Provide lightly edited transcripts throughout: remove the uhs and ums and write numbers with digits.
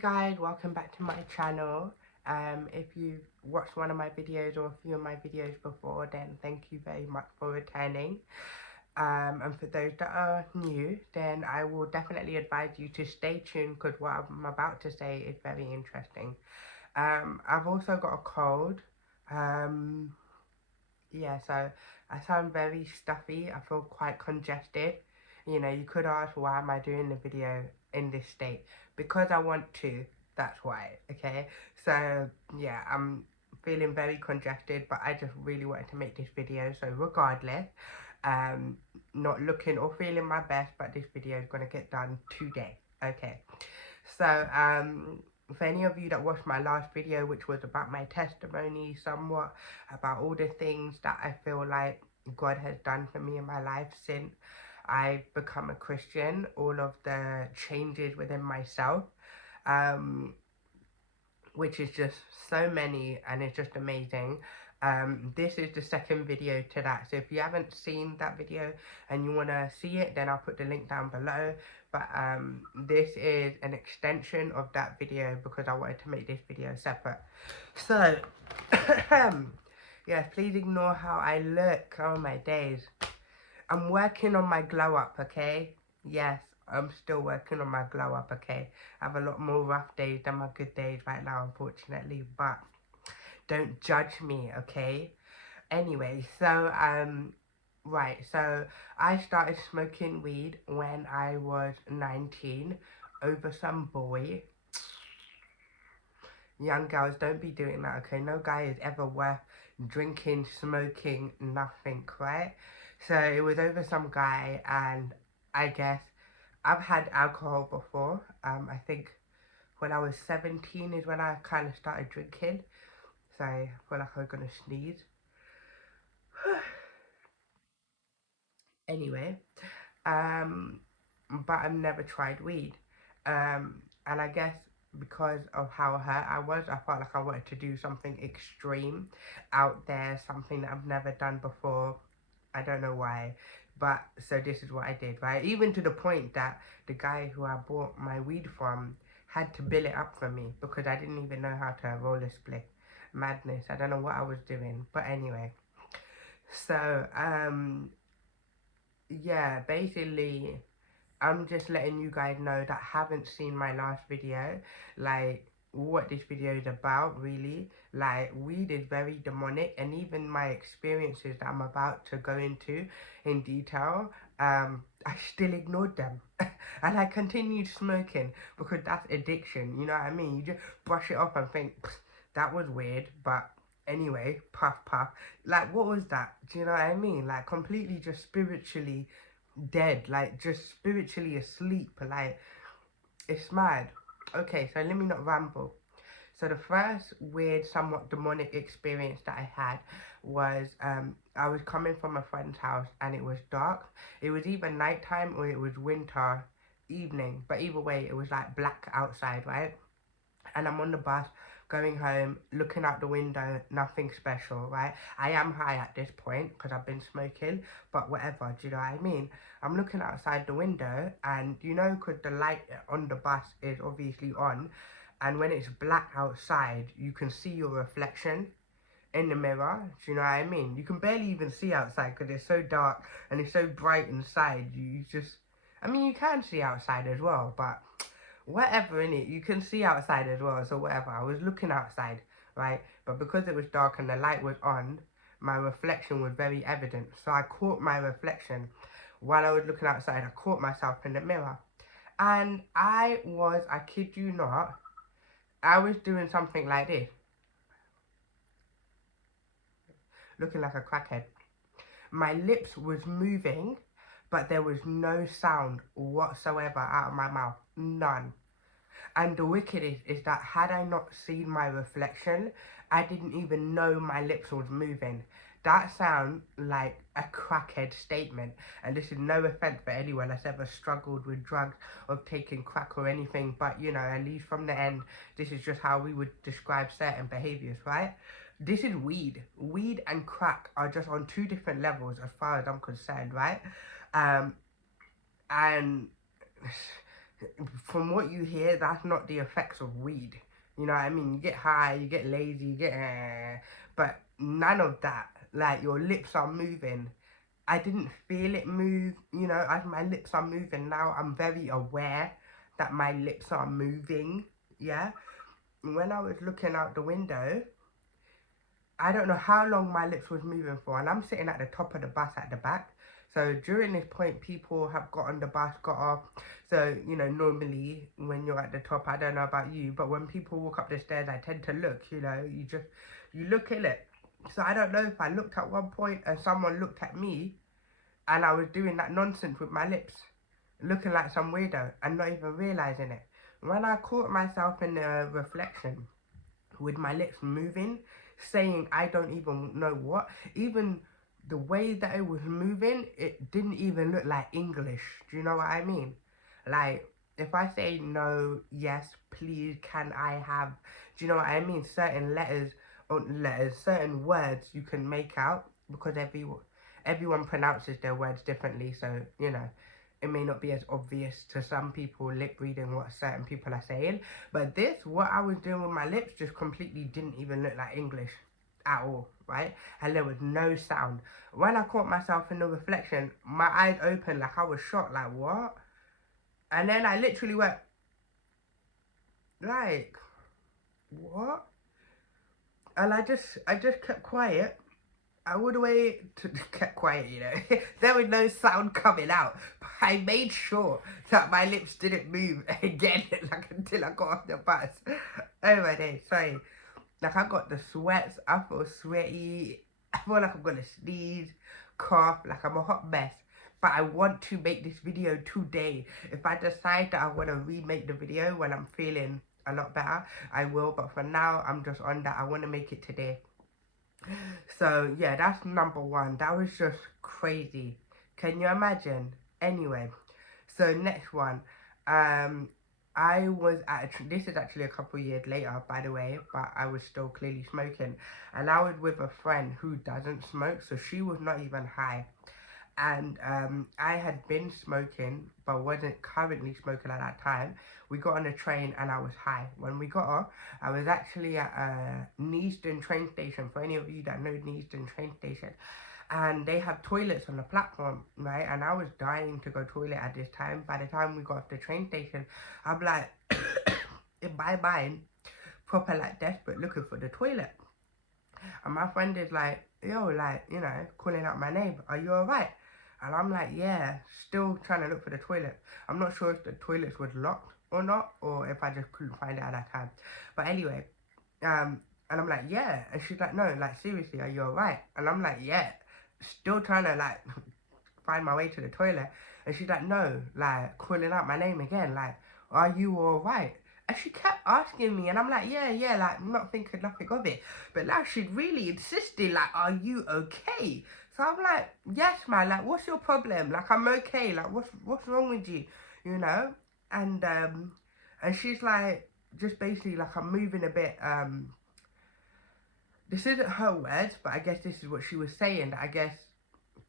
guys, welcome back to my channel. If you've watched one of my videos or a few of my videos before, then thank you very much for returning. And for those that are new, then I will definitely advise you to stay tuned because what I'm about to say is very interesting. I've also got a cold. Yeah, so I sound very stuffy. I feel quite congested. You could ask, why am I doing the video in this state? Because I want to, that's why, okay? So yeah, I'm feeling very congested, but I just really wanted to make this video. So regardless, um not looking or feeling my best, but this video is going to get done today. Okay, so for any of you that watched my last video, which was about my testimony, somewhat about all the things that I feel like God has done for me in my life since I've become a Christian, all of the changes within myself, um, which is just so many, and it's just amazing. This is the second video to that, so if you haven't seen that video and you want to see it, then I'll put the link down below. But this is an extension of that video because I wanted to make this video separate. So yes, please ignore how I look. Oh my days, I'm working on my glow up, okay? Yes, I'm still working on my glow up, okay? I have a lot more rough days than my good days right now, unfortunately, but don't judge me, okay? Anyway, so, right, so I started smoking weed when I was 19 over some boy. Young girls, don't be doing that, okay? No guy is ever worth drinking, smoking, nothing, right? So it was over some guy, and I guess I've had alcohol before. I think when I was 17 is when I kind of started drinking. So I feel like I'm gonna sneeze. Anyway, but I've never tried weed. And I guess because of how hurt I was, I felt like I wanted to do something extreme out there, something that I've never done before. I don't know why, but so this is what I did, right? Even to the point that the guy who I bought my weed from had to bill it up for me because I didn't even know how to roll a split. Madness. I don't know what I was doing, but anyway. So yeah, basically I'm just letting you guys know that haven't seen my last video, like what this video is about, really. Like, weed is very demonic, and even my experiences that I'm about to go into in detail, I still ignored them. And I continued smoking because that's addiction, you know what I mean? You just brush it off and think, that was weird, but anyway, puff puff. Like, what was that? Do you know what I mean? Like, completely just spiritually dead, like just spiritually asleep. Like, it's mad. Okay, so let me not ramble. So the first weird, somewhat demonic experience that I had was I was coming from a friend's house and it was dark. It was either nighttime or it was winter evening, but either way it was like black outside, right? And I'm on the bus going home, looking out the window, nothing special, right? I am high at this point because I've been smoking, but whatever, do you know what I mean? I'm looking outside the window, and because the light on the bus is obviously on, and when it's black outside, you can see your reflection in the mirror. Do you know what I mean? You can barely even see outside because it's so dark and it's so bright inside. You just, I mean, you can see outside as well, but whatever, in it, you can see outside as well. So whatever, I was looking outside, right? But because it was dark and the light was on, my reflection was very evident. So I caught my reflection while I was looking outside. I caught myself in the mirror, and I kid you not, I was doing something like this, looking like a crackhead. My lips was moving, but there was no sound whatsoever out of my mouth. None. And the wicked is that had I not seen my reflection, I didn't even know my lips was moving. That sounds like a crackhead statement. And this is no offense for anyone that's ever struggled with drugs or taking crack or anything. But, at least from the end, this is just how we would describe certain behaviors, right? This is weed. Weed and crack are just on two different levels as far as I'm concerned, right? And from what you hear, that's not the effects of weed. You know what I mean? You get high, you get lazy, you get but none of that. Like your lips are moving. I didn't feel it move, you know, as my lips are moving now, I'm very aware that my lips are moving, yeah? When I was looking out the window, I don't know how long my lips was moving for, and I'm sitting at the top of the bus at the back. So during this point, people have got on the bus, got off. So, you know, normally when you're at the top, I don't know about you, but when people walk up the stairs, I tend to look, you know, you look in it. So I don't know if I looked at one point and someone looked at me and I was doing that nonsense with my lips, looking like some weirdo and not even realizing it. When I caught myself in the reflection, with my lips moving, saying I don't even know what. Even the way that it was moving, it didn't even look like English. Do you know what I mean? Like, if I say no, yes, please, can I have, do you know what I mean? Certain letters, or letters, certain words you can make out because everyone pronounces their words differently. So, you know, it may not be as obvious to some people lip reading what certain people are saying. But this, what I was doing with my lips, just completely didn't even look like English at all, right? And there was no sound. When I caught myself in the reflection, my eyes opened like I was shocked, like, what? And then I literally went, like, what? And I just kept quiet. I would wait to kept quiet, you know. There was no sound coming out. But I made sure that my lips didn't move again, like until I got off the bus. Oh my days, sorry. Like I got the sweats, I feel sweaty, I feel like I'm gonna sneeze, cough, like I'm a hot mess. But I want to make this video today. If I decide that I want to remake the video when I'm feeling a lot better, I will. But for now, I'm just on that. I want to make it today. So yeah, that's number one. That was just crazy. Can you imagine? Anyway, so next one. I was at this is actually a couple years later, by the way, but I was still clearly smoking, and I was with a friend who doesn't smoke, so she was not even high, and I had been smoking but wasn't currently smoking at that time. We got on a train and I was high. When we got off, I was actually at Neasden train station. For any of you that know Neasden train station, and they have toilets on the platform, right? And I was dying to go toilet at this time. By the time we got off the train station, I'm like, in my mind, proper like desperate looking for the toilet. And my friend is like, yo, like, you know, calling out my name. Are you alright? And I'm like, yeah, still trying to look for the toilet. I'm not sure if the toilets was locked or not, or if I just couldn't find it at that time. But anyway, and I'm like, yeah. And she's like, no, like, seriously, are you alright? And I'm like, yeah. Still trying to, like, find my way to the toilet. And she's like, no, like, calling out my name again, like, are you alright? And she kept asking me, and I'm like, yeah, like, I'm not thinking nothing of it. But now she really insisted, like, are you okay? So I'm like, yes, man, like, what's your problem? Like, I'm okay, like, what's wrong with you? You know? And she's like, just basically, like, I'm moving a bit, this isn't her words, but I guess this is what she was saying, that I guess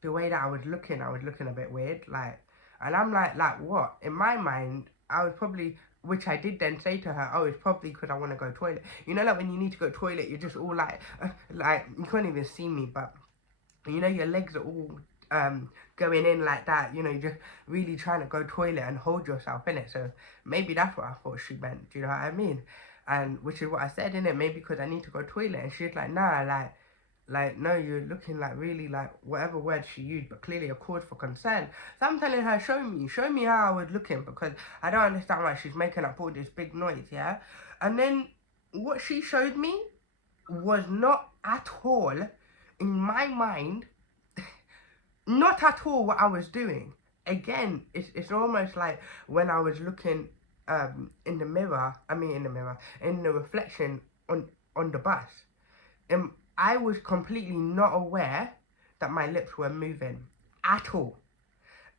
the way that I was looking a bit weird, like, and I'm like what? In my mind, I was probably, which I did then say to her, oh, it's probably because I want to go toilet. You know, like when you need to go toilet, you're just all like you can't even see me, but you know, your legs are all going in like that. You know, you're just really trying to go toilet and hold yourself in it. So maybe that's what I thought she meant. Do you know what I mean? And which is what I said in it. Maybe because I need to go toilet, and she's like, nah, like, no, you're looking like really like whatever word she used, but clearly a cause for concern. So I'm telling her, show me how I was looking, because I don't understand why she's making up all this big noise, yeah? And then what she showed me was not at all, in my mind, not at all what I was doing. Again, it's almost like when I was looking in the mirror, in the reflection on the bus. I was completely not aware that my lips were moving at all.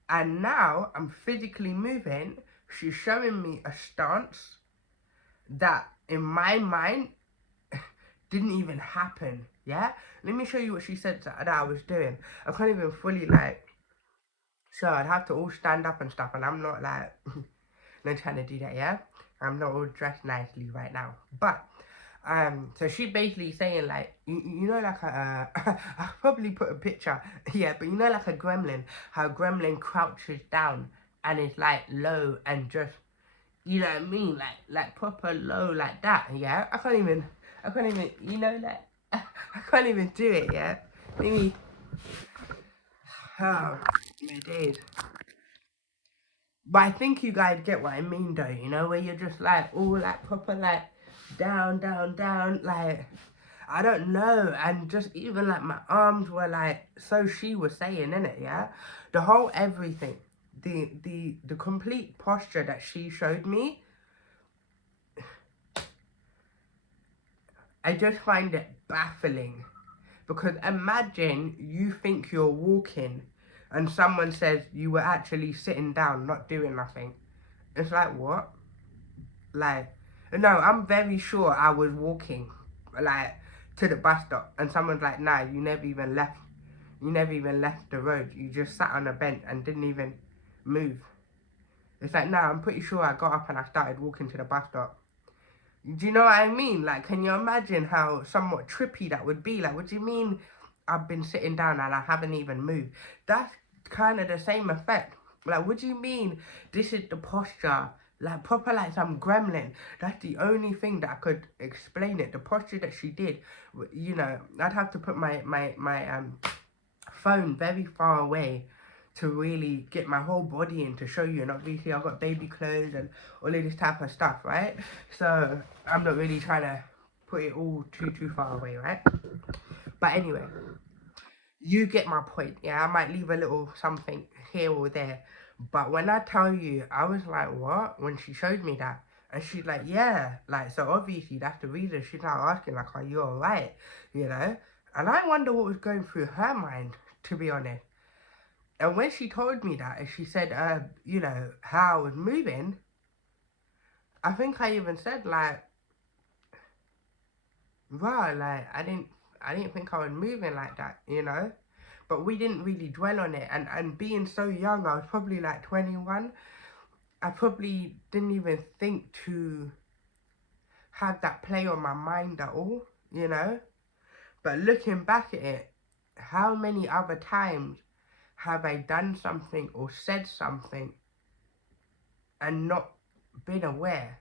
And now I'm physically moving. She's showing me a stance that in my mind didn't even happen. Yeah? Let me show you what she said that I was doing. I can't even fully like, so I'd have to all stand up and stuff, and I'm not like not trying to do that, yeah? I'm not all dressed nicely right now. But so she basically saying like, you know, like I'll probably put a picture, yeah, but you know, like a gremlin, how gremlin crouches down and is like low and just, you know what I mean, like proper low like that, yeah. I can't even, you know, like I can't even do it, yeah. Maybe, oh my days. But I think you guys get what I mean, though. You know, where you're just like all like proper like down, down, down, like. I don't know, and just even like my arms were like, so she was saying, innit, yeah? The whole everything, the complete posture that she showed me, I just find it baffling. Because imagine you think you're walking and someone says you were actually sitting down, not doing nothing. It's like, what? Like, no, I'm very sure I was walking, like, to the bus stop, and someone's like, nah, you never even left the road. You just sat on a bench and didn't even move. It's like, nah, I'm pretty sure I got up and I started walking to the bus stop. Do you know what I mean? Like, can you imagine how somewhat trippy that would be? Like, what do you mean I've been sitting down and I haven't even moved? That's kind of the same effect. Like, what do you mean this is the posture? Like, proper like some gremlin. That's the only thing that I could explain it. The posture that she did, you know, I'd have to put my phone very far away to really get my whole body in to show you. And obviously I've got baby clothes and all of this type of stuff, right? So I'm not really trying to put it all too far away, right? But anyway, you get my point. Yeah, I might leave a little something here or there, but when I tell you, I was like, what? When she showed me that, and she's like, yeah, like, so obviously that's the reason. She's now asking like, are you alright, you know? And I wonder what was going through her mind, to be honest. And when she told me that, and she said, you know, how I was moving, I think I even said like, wow, like I didn't think I was moving like that, you know. But we didn't really dwell on it, and being so young, I was probably like 21. I probably didn't even think to have that play on my mind at all, you know. But looking back at it, how many other times have I done something or said something and not been aware?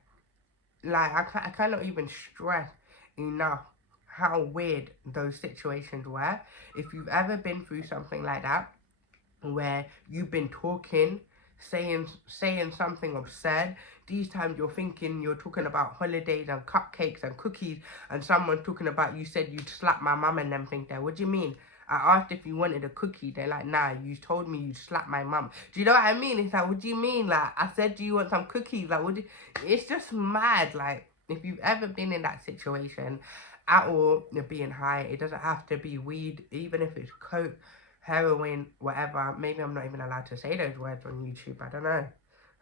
Like, I cannot even stress enough how weird those situations were. If you've ever been through something like that, where you've been talking, saying something absurd. These times you're talking about holidays and cupcakes and cookies, and someone talking about you said you'd slap my mum and them think there. What do you mean? I asked if you wanted a cookie. They're like, nah, you told me you'd slap my mum. Do you know what I mean? It's like, what do you mean? Like, I said, do you want some cookies? Like, it's just mad. Like, if you've ever been in that situation at all, you're being high, it doesn't have to be weed, even if it's coke, heroin, whatever. Maybe I'm not even allowed to say those words on YouTube. I don't know.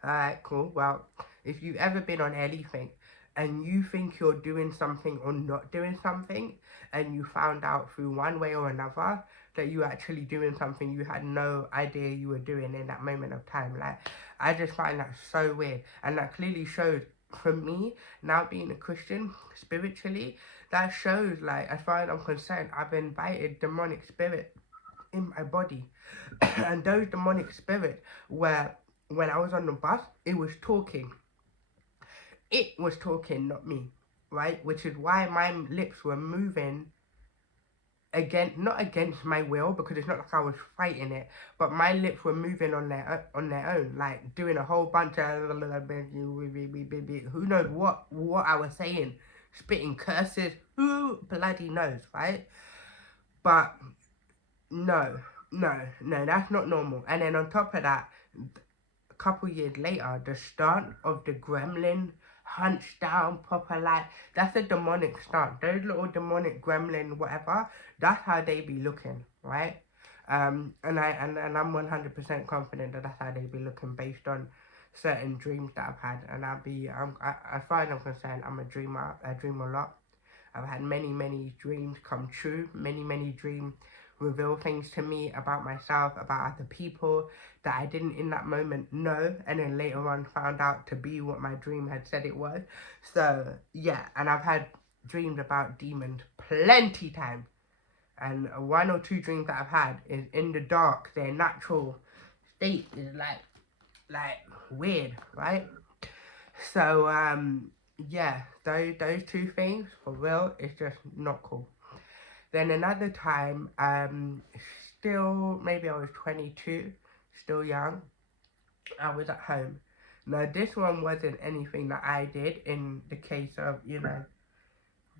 Alright, cool. Well, if you've ever been on anything and you think you're doing something or not doing something, and you found out through one way or another that you're actually doing something you had no idea you were doing in that moment of time, like, I just find that so weird. And that clearly shows, for me, now being a Christian, spiritually, that shows, like, as far as I'm concerned, I've invited demonic spirit in my body. And those demonic spirits were, when I was on the bus, it was talking. It was talking, not me, right? Which is why my lips were moving again, not against my will, because it's not like I was fighting it, but my lips were moving on their own, like doing a whole bunch of who knows what I was saying, spitting curses, who bloody knows, right? But no, no, that's not normal. And then on top of that, a couple years later, the stunt of the gremlin hunched down, proper like, that's a demonic stunt. Those little demonic gremlin, whatever, that's how they be looking, right? And I'm 100% confident that that's how they be looking based on certain dreams that I've had. And as far as I'm concerned, I'm a dreamer. I dream a lot. I've had many dreams come true. Many dreams reveal things to me about myself, about other people that I didn't in that moment know, and then later on found out to be what my dream had said it was. So yeah, and I've had dreams about demons plenty times, and one or two dreams that I've had is in the dark. Their natural state is like weird, right? So yeah, those two things for real is just not cool. Then another time, still maybe I was 22, still young. I was at home. Now this one wasn't anything that I did in the case of, you know,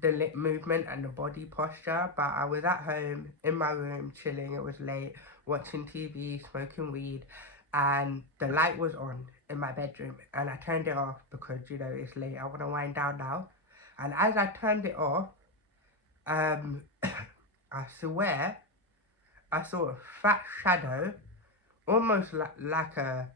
the lip movement and the body posture, but I was at home in my room chilling. It was late, watching TV, smoking weed, and the light was on in my bedroom, and I turned it off because, you know, it's late. I want to wind down now. And as I turned it off, I swear I saw a fat shadow, almost like an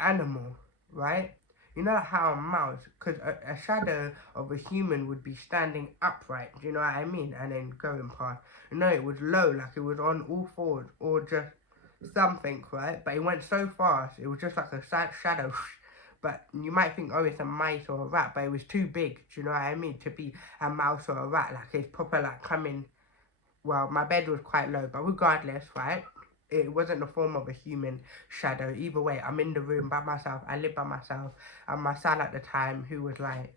animal, right? You know how a mouse, because a shadow of a human would be standing upright, do you know what I mean? And then going past. No, it was low, like it was on all fours, or just something, right? But it went so fast, it was just like a shadow. But you might think, oh, it's a mice or a rat, but it was too big, do you know what I mean? To be a mouse or a rat, like it's proper like coming. Well, my bed was quite low, but regardless, right? It wasn't the form of a human shadow. Either way, I'm in the room by myself. I live by myself. And my son at the time, who was like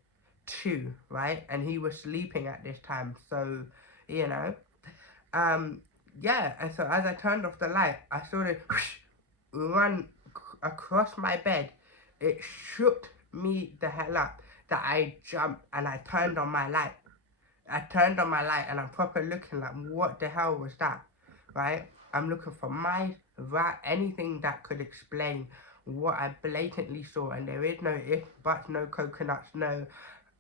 2, right? And he was sleeping at this time. So, you know. Um, yeah. And so as I turned off the light, I saw it run across my bed. It shook me the hell up that I jumped and I turned on my light. I turned on my light and I'm proper looking like, what the hell was that, right? I'm looking for mice, rat, anything that could explain what I blatantly saw. And there is no if, buts, no coconuts, no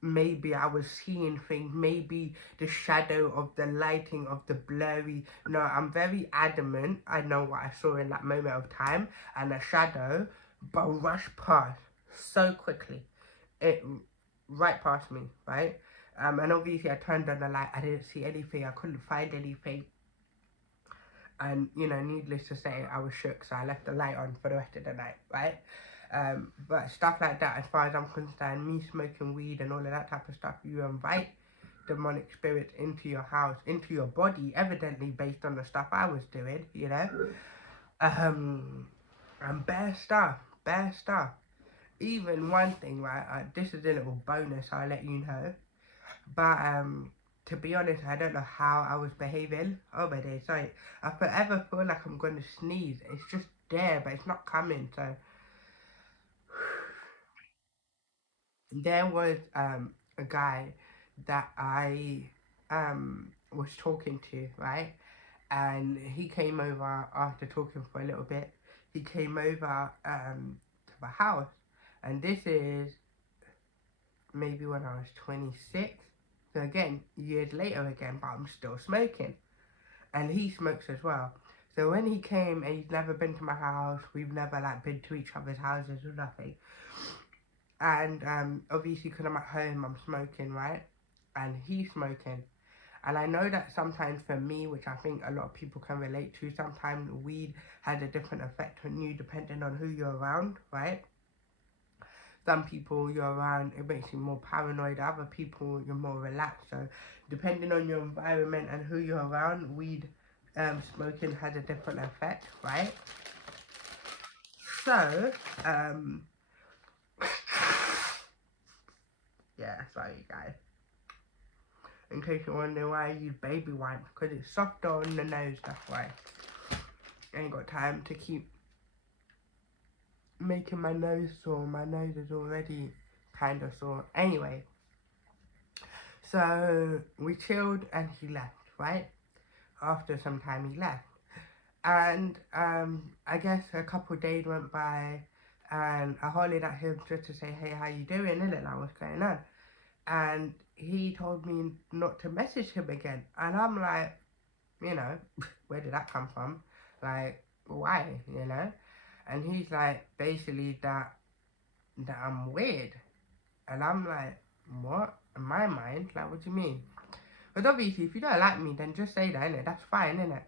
maybe I was seeing things, maybe the shadow of the lighting of the blurry. No, I'm very adamant. I know what I saw in that moment of time, and the shadow but rushed past so quickly. It right past me, right? And obviously I turned on the light. I didn't see anything. I couldn't find anything. And, you know, needless to say, I was shook. So I left the light on for the rest of the night, right? But stuff like that, as far as I'm concerned, me smoking weed and all of that type of stuff, you invite demonic spirits into your house, into your body, evidently based on the stuff I was doing, you know? And bare stuff, bare stuff. Even one thing, right? This is a little bonus, I'll let you know. But to be honest, I don't know how I was behaving. Oh my days, sorry. I forever feel like I'm going to sneeze. It's just there, but it's not coming. So there was a guy that I was talking to, right? And he came over after talking for a little bit. He came over to the house, and this is maybe when I was 26. So again, years later again, but I'm still smoking. And he smokes as well. So when he came and he's never been to my house, we've never like been to each other's houses or nothing. And obviously because I'm at home, I'm smoking, right? And he's smoking. And I know that sometimes for me, which I think a lot of people can relate to, sometimes weed has a different effect on you depending on who you're around, right? Some people you're around, it makes you more paranoid. Other people, you're more relaxed. So depending on your environment and who you're around, weed smoking has a different effect, right? So, yeah, sorry guys. In case you're wondering why I use baby wipes, because it's softer on the nose, that's why. I ain't got time to keep making my nose sore. My nose is already kind of sore. Anyway, so we chilled and he left, right? After some time he left. And I guess a couple of days went by and I hollered at him just to say, hey, how you doing? Innit? Like, what's going on? And he told me not to message him again. And I'm like, you know, where did that come from? Like, why, you know? And he's like, basically that I'm weird. And I'm like, what? In my mind? Like, what do you mean? Because obviously, if you don't like me, then just say that, innit? That's fine, innit?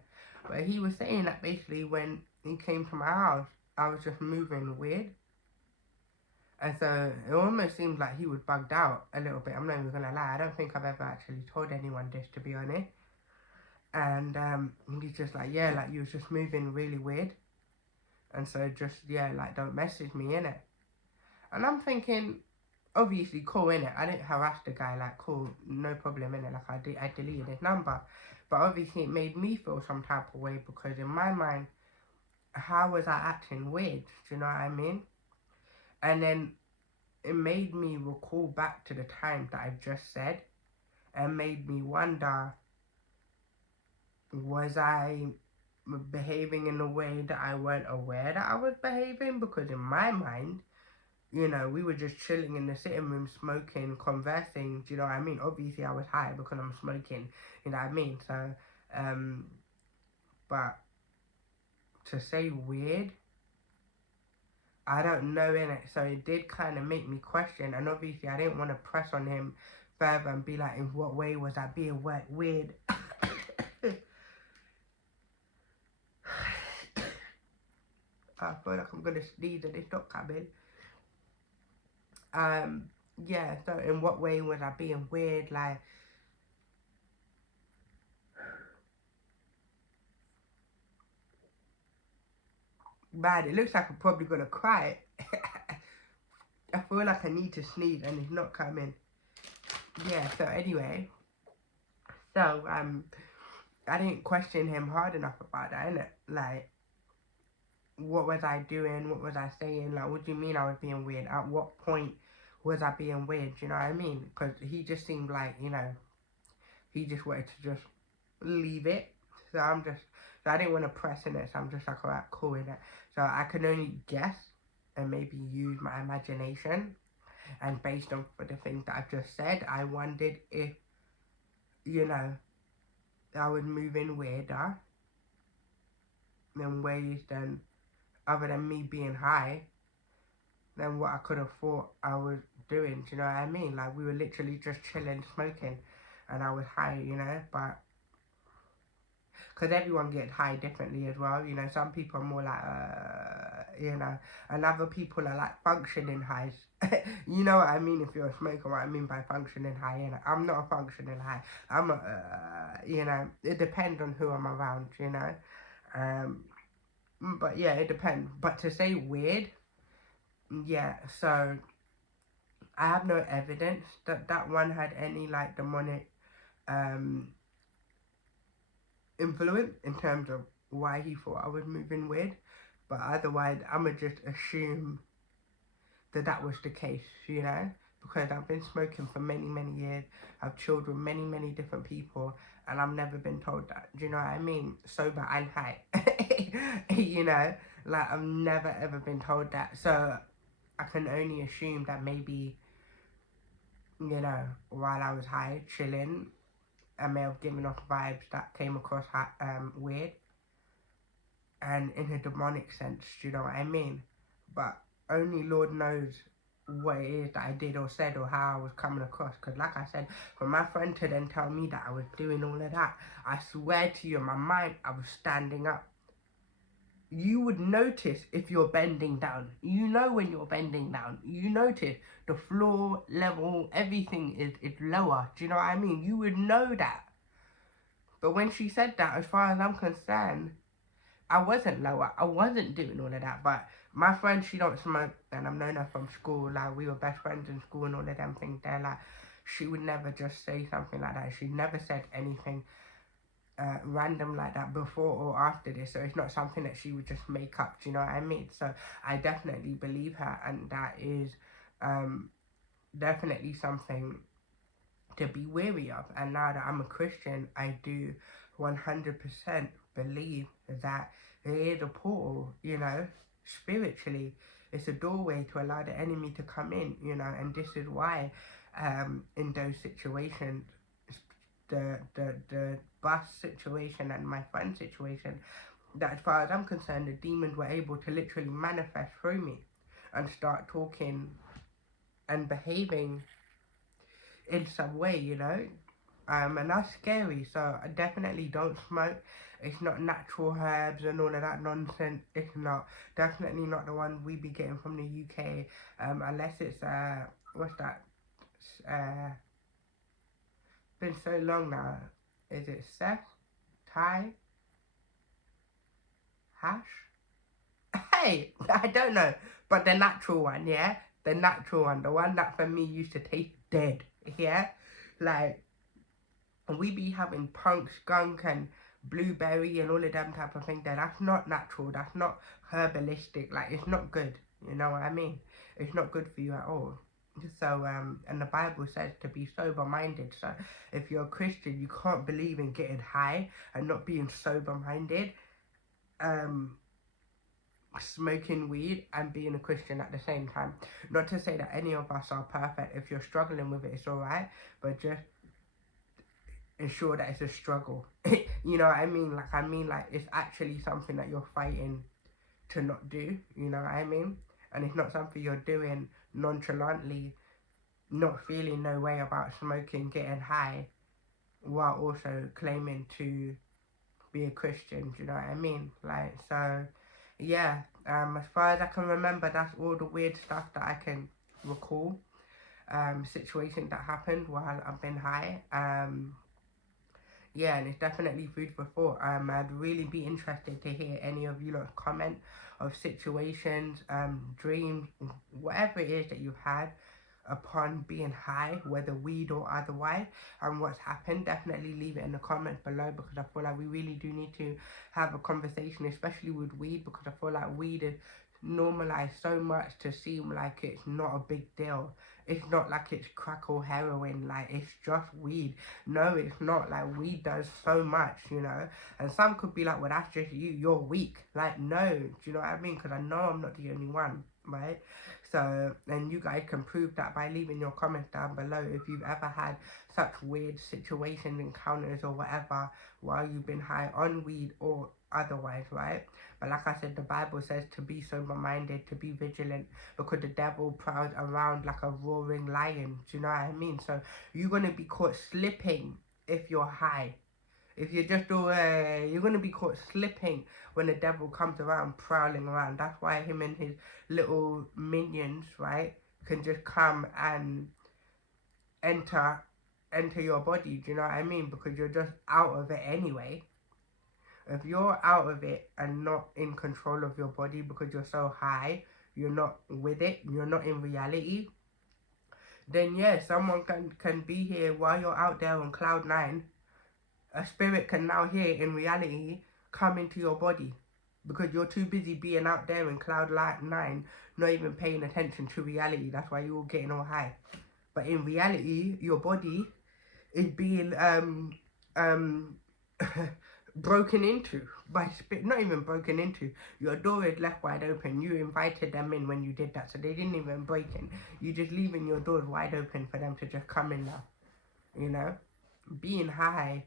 But he was saying that basically when he came to my house, I was just moving weird. And so it almost seemed like he was bugged out a little bit. I'm not even gonna lie. I don't think I've ever actually told anyone this, to be honest. And he's just like, yeah, like you was just moving really weird. And so just, yeah, like don't message me, innit? And I'm thinking, obviously, cool, innit? I didn't harass the guy, like, cool, no problem, innit? Like, I deleted his number. But obviously, it made me feel some type of way because in my mind, how was I acting weird? Do you know what I mean? And then it made me recall back to the time that I just said and made me wonder, was I behaving in a way that I weren't aware that I was behaving? Because in my mind, you know, we were just chilling in the sitting room, smoking, conversing. Do you know what I mean? Obviously, I was high because I'm smoking. You know what I mean? So, but to say weird, I don't know, innit? So it did kind of make me question. And obviously, I didn't want to press on him further and be like, in what way was I being weird? I feel like I'm gonna sneeze and it's not coming. Yeah, so in what way was I being weird? Like, man, it looks like I'm probably gonna cry. I feel like I need to sneeze and it's not coming. Yeah, so anyway, so I didn't question him hard enough about that, innit? Like, what was I doing? What was I saying? Like, what do you mean I was being weird? At what point was I being weird? Do you know what I mean? Because he just seemed like, you know, he just wanted to just leave it. So so I didn't want to press in it. So I'm just like, alright, cool in it. So I can only guess and maybe use my imagination. And based on the things that I've just said, I wondered if, you know, I was moving weirder in ways than, other than me being high, than what I could have thought I was doing. Do you know what I mean? Like, we were literally just chilling, smoking, and I was high, you know? But because everyone gets high differently as well, you know, some people are more like, you know, and other people are like functioning highs. You know what I mean? If you're a smoker, what I mean by functioning high, you know, I'm not a functioning high. I'm a, you know, it depends on who I'm around, you know, but yeah, it depends. But to say weird, yeah, so I have no evidence that that one had any like demonic um influence in terms of why he thought I was moving weird. But otherwise, I'ma just assume that that was the case, you know? Because I've been smoking for many, many years. I've chilled with many, many different people. And I've never been told that. Do you know what I mean? Sober and high. You know? Like, I've never, ever been told that. So, I can only assume that maybe, you know, while I was high, chilling, I may have given off vibes that came across weird and in a demonic sense, do you know what I mean? But only Lord knows what it is that I did or said or how I was coming across. Because like I said, for my friend to then tell me that I was doing all of that, I swear to you, in my mind, I was standing up. You would notice if you're bending down. You know when you're bending down. You notice the floor level, everything is lower. Do you know what I mean? You would know that. But when she said that, as far as I'm concerned, I wasn't lower. I wasn't doing all of that. But my friend, she don't smoke, and I've known her from school. Like, we were best friends in school and all of them things there. Like, she would never just say something like that. She never said anything random like that before or after this. So it's not something that she would just make up. Do you know what I mean? So I definitely believe her, and that is definitely something to be wary of. And now that I'm a Christian, I do 100% believe that there is a portal, you know, spiritually. It's a doorway to allow the enemy to come in, you know, and this is why in those situations, the bus situation and my friend situation, that as far as I'm concerned, the demons were able to literally manifest through me and start talking and behaving in some way, you know. And that's scary. So I definitely don't smoke. It's not natural herbs and all of that nonsense. It's not. Definitely not the one we be getting from the UK. Unless it's what's that? Been so long now. Is it Seth? Thai? Hash? Hey, I don't know. But the natural one, yeah? The natural one. The one that for me used to taste dead. Yeah? Like, we be having punk, skunk, and blueberry and all of them type of things. That's not natural. That's not herbalistic. Like, it's not good. You know what I mean? It's not good for you at all. So, and the Bible says to be sober minded. So, if you're a Christian, you can't believe in getting high and not being sober minded. Um, Smoking weed and being a Christian at the same time. Not to say that any of us are perfect. If you're struggling with it, it's alright, but just ensure that it's a struggle. You know what I mean? Like it's actually something that you're fighting to not do. You know what I mean? And it's not something you're doing nonchalantly, not feeling no way about smoking, getting high, while also claiming to be a Christian. Do you know what I mean? Like, so yeah, as far as I can remember, that's all the weird stuff that I can recall. Situations that happened while I've been high. Yeah, and it's definitely food for thought. I'd really be interested to hear any of you lot's comment of situations, dreams, whatever it is that you've had upon being high, whether weed or otherwise, and what's happened. Definitely leave it in the comments below, because I feel like we really do need to have a conversation, especially with weed, because I feel like weed is normalized so much to seem like it's not a big deal. It's not like it's crack or heroin, like it's just weed. No, it's not. Like, weed does so much, you know. And some could be like, well, that's just you, you're weak. Like, no, do you know what I mean? Because I know I'm not the only one, right? So, and you guys can prove that by leaving your comments down below if you've ever had such weird situations, encounters, or whatever while you've been high on weed or otherwise, right? But like I said, the Bible says to be sober-minded, to be vigilant, because the devil prowls around like a roaring lion. Do you know what I mean? So you're going to be caught slipping if you're high. If you're just away, you're going to be caught slipping when the devil comes around, prowling around. That's why him and his little minions, right, can just come and enter your body. Do you know what I mean? Because you're just out of it anyway. If you're out of it and not in control of your body because you're so high, you're not with it, you're not in reality, then yeah, someone can be here while you're out there on cloud nine. A spirit can now here in reality come into your body because you're too busy being out there in cloud nine, not even paying attention to reality. That's why you're all getting all high. But in reality, your body is being um broken into by spirit. Not even broken into. Your door is left wide open. You invited them in when you did that, so they didn't even break in. You just leaving your doors wide open for them to just come in now. You know, being high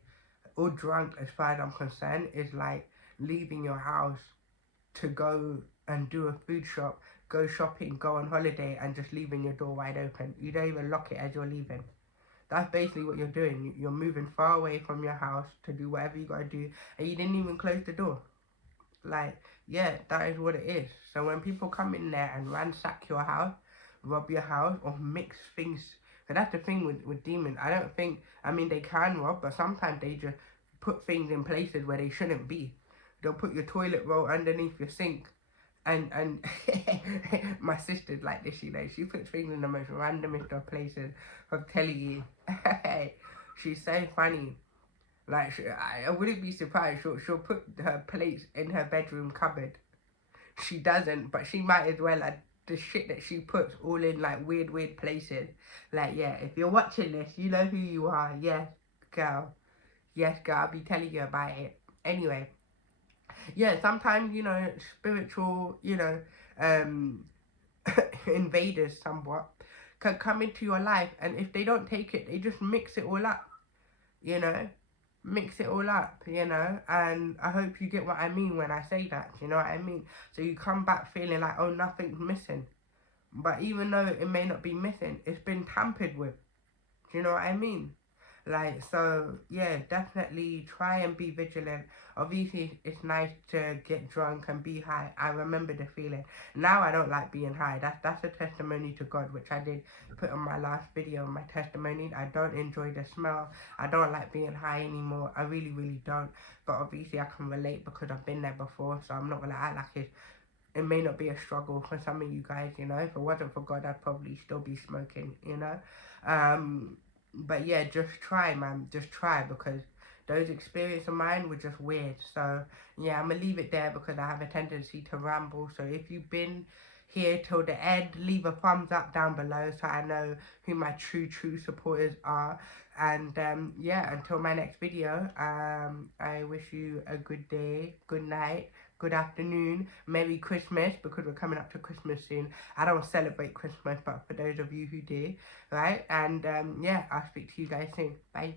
or drunk, as far as I'm concerned, is like leaving your house to go and do a food shop, go shopping, go on holiday, and just leaving your door wide open. You don't even lock it as you're leaving. That's basically what you're doing. You're moving far away from your house to do whatever you gotta do, and you didn't even close the door. Like, yeah, that is what it is. So when people come in there and ransack your house, rob your house, or mix things, and that's the thing with demons. I don't think, I mean, they can rob, but sometimes they just put things in places where they shouldn't be. They'll put your toilet roll underneath your sink. And my sister's like this, you know. She puts things in the most randomest of places. I'm telling you. She's so funny. Like, I wouldn't be surprised. She'll put her plates in her bedroom cupboard. She doesn't, but she might as well. Like, the shit that she puts all in, like, weird places. Like, yeah, if you're watching this, you know who you are. Yes, girl. Yes, girl. I'll be telling you about it. Anyway, yeah, sometimes, you know, spiritual, you know, invaders somewhat can come into your life, and if they don't take it, they just mix it all up, you know. Mix it all up, you know. And I hope you get what I mean when I say that, you know what I mean. So you come back feeling like, oh, nothing's missing, but even though it may not be missing, it's been tampered with. Do you know what I mean? Like, so yeah, definitely try and be vigilant. Obviously it's nice to get drunk and be high. I remember the feeling. Now I don't like being high. That's a testimony to God, which I did put on my last video, my testimony. I don't enjoy the smell. I don't like being high anymore. I really, really don't. But obviously I can relate because I've been there before, so I'm not gonna act like it may not be a struggle for some of you guys, you know. If it wasn't for God, I'd probably still be smoking, you know. But yeah, just try, man. Just try, because those experiences of mine were just weird. So yeah, I'm gonna leave it there because I have a tendency to ramble. So if you've been here till the end, leave a thumbs up down below so I know who my true supporters are. And yeah, until my next video, I wish you a good day, good night, good afternoon, Merry Christmas, because we're coming up to Christmas soon. I don't celebrate Christmas, but for those of you who do, right? And yeah, I'll speak to you guys soon. Bye.